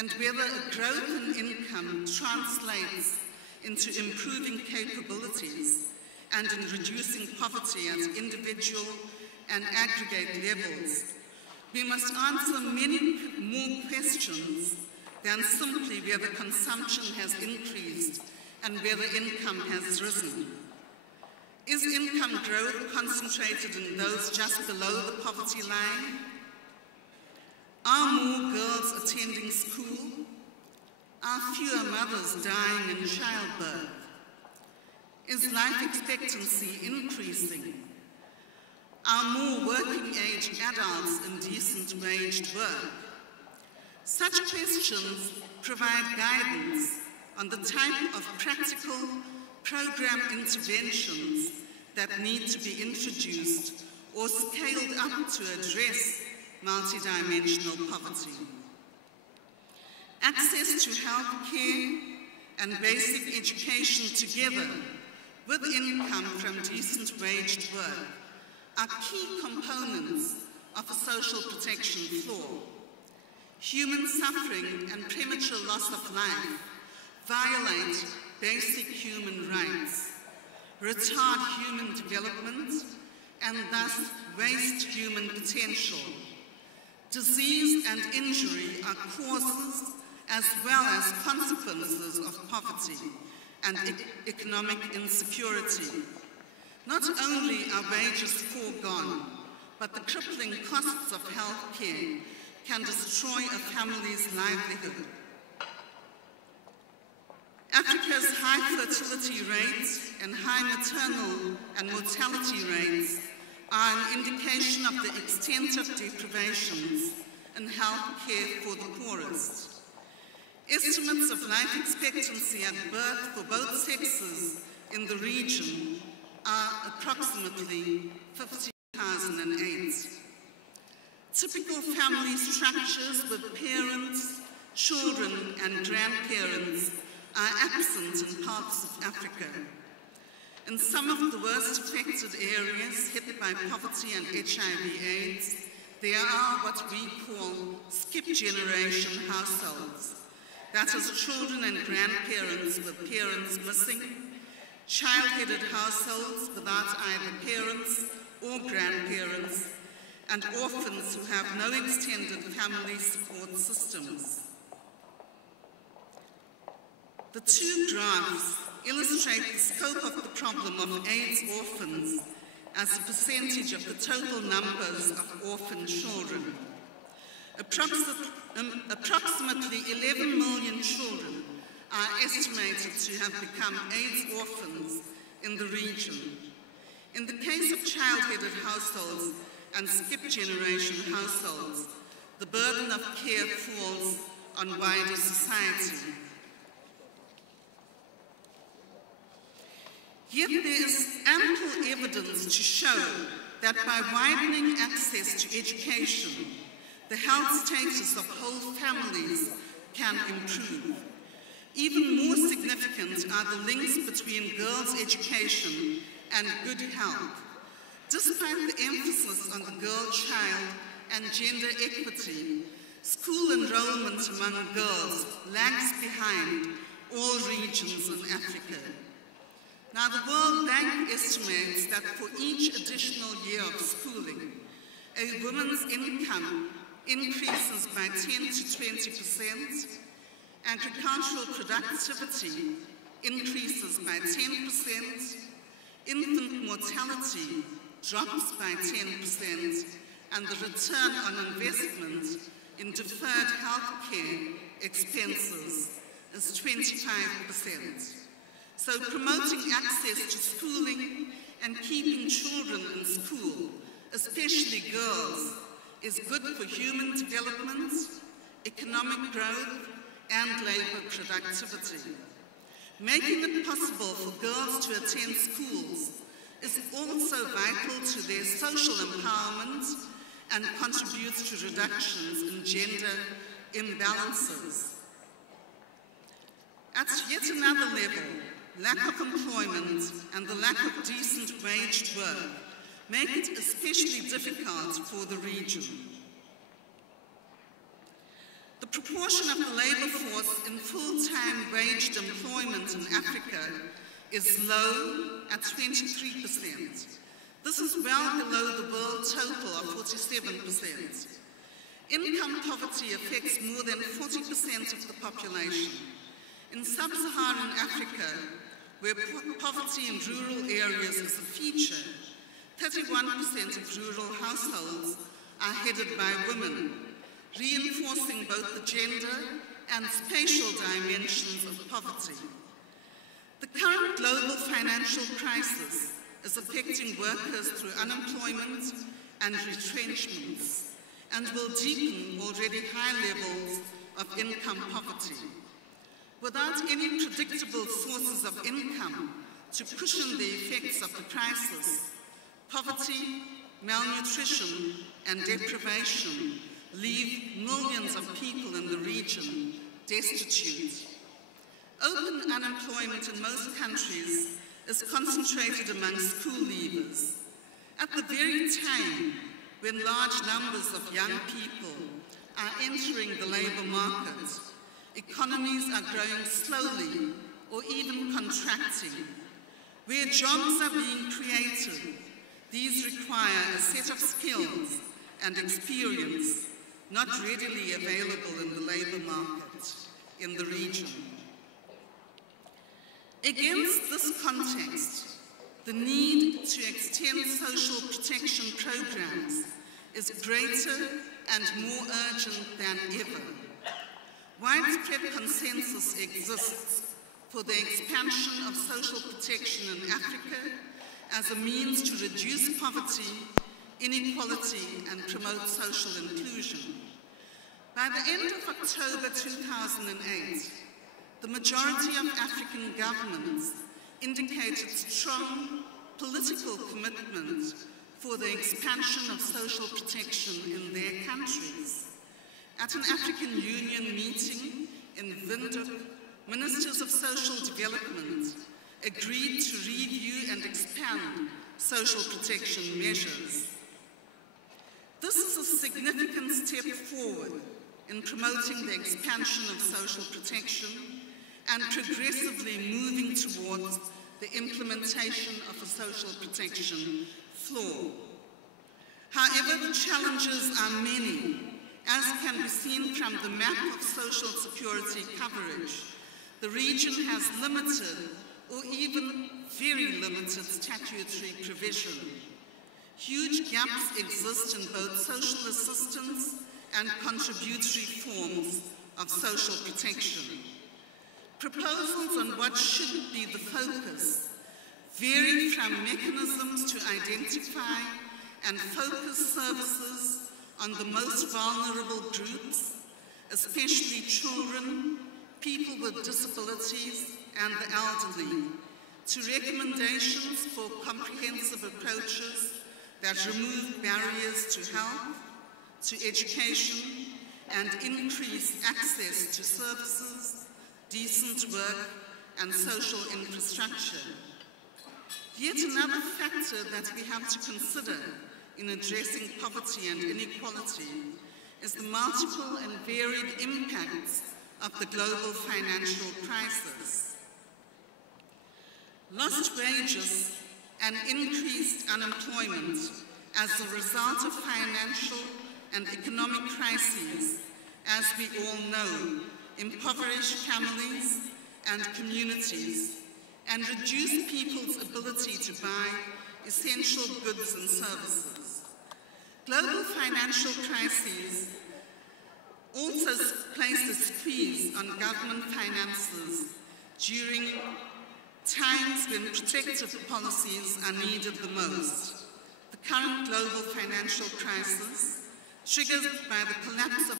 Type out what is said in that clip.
and whether a growth in income translates into improving capabilities and in reducing poverty at individual and aggregate levels, we must answer many more questions than simply whether consumption has increased and whether income has risen. Is income growth concentrated in those just below the poverty line? Are more girls attending school? Are fewer mothers dying in childbirth? Is life expectancy increasing? Are more working-age adults in decent waged work? Such questions provide guidance on the type of practical program interventions that need to be introduced or scaled up to address multidimensional poverty. Access to health care and basic education together with income from decent waged work are key components of a social protection floor. Human suffering and premature loss of life violate basic human rights, retard human development, and thus waste human potential. Disease and injury are causes as well as consequences of poverty and economic insecurity. Not only are wages foregone, but the crippling costs of health care can destroy a family's livelihood. Africa's high fertility rates and high maternal and mortality rates are an indication of the extent of deprivations in health care for the poorest. Estimates of life expectancy at birth for both sexes in the region are approximately 50,008. Typical family structures with parents, children, and grandparents are absent in parts of Africa. In some of the worst affected areas hit by poverty and HIV/AIDS, there are what we call skip-generation households. That is, children and grandparents with parents missing, child-headed households without either parents or grandparents, and orphans who have no extended family support systems. The two graphs illustrate the scope of the problem of AIDS orphans as a percentage of the total numbers of orphan children. Approximately 11 million children are estimated to have become AIDS orphans in the region. In the case of child-headed households and skip-generation households, the burden of care falls on wider society. Yet there is ample evidence to show that by widening access to education, the health status of whole families can improve. Even more significant are the links between girls' education and good health. Despite the emphasis on the girl child and gender equity, school enrollment among girls lags behind all regions in Africa. Now, the World Bank estimates that for each additional year of schooling, a woman's income increases by 10 to 20%, agricultural productivity increases by 10%, infant mortality drops by 10%, and the return on investment in deferred health care expenses is 25%. So promoting access to schooling and keeping children in school, especially girls, is good for human development, economic growth, and labor productivity. Making it possible for girls to attend schools is also vital to their social empowerment and contributes to reductions in gender imbalances. At yet another level, lack of employment and the lack of decent waged work make it especially difficult for the region. The proportion of the labour force in full-time waged employment in Africa is low at 23%. This is well below the world total of 47%. Income poverty affects more than 40% of the population. In sub-Saharan Africa, where poverty in rural areas is a feature, 31% of rural households are headed by women, reinforcing both the gender and spatial dimensions of poverty. The current global financial crisis is affecting workers through unemployment and retrenchments, and will deepen already high levels of income poverty. Without any predictable sources of income to cushion the effects of the crisis, poverty, malnutrition, and deprivation leave millions of people in the region destitute. Open unemployment in most countries is concentrated among school leavers. At the very time when large numbers of young people are entering the labour market, economies are growing slowly or even contracting. Where jobs are being created, these require a set of skills and experience not readily available in the labour market in the region. Against this context, the need to extend social protection programs is greater and more urgent than ever. Widespread consensus exists for the expansion of social protection in Africa as a means to reduce poverty, inequality, and promote social inclusion. By the end of October 2008, the majority of African governments indicated strong political commitment for the expansion of social protection in their countries. At an African Union meeting in Windhoek, ministers of social development agreed to review and expand social protection measures. This is a significant step forward in promoting the expansion of social protection and progressively moving towards the implementation of a social protection floor. However, the challenges are many, as can be seen from the map of social security coverage. The region has limited or even very limited statutory provision. Huge gaps exist in both social assistance and contributory forms of social protection. Proposals on what should be the focus vary from mechanisms to identify and focus services on the most vulnerable groups, especially children, people with disabilities, and the elderly, to recommendations for comprehensive approaches that remove barriers to health, to education, and increase access to services, decent work, and social infrastructure. Yet another factor that we have to consider in addressing poverty and inequality is the multiple and varied impacts of the global financial crisis. Lost wages and increased unemployment as a result of financial and economic crises, as we all know, impoverish families and communities and reduce people's ability to buy essential goods and services. Global financial crises also place a squeeze on government finances during times when protective policies are needed the most. The current global financial crisis, triggered by the collapse of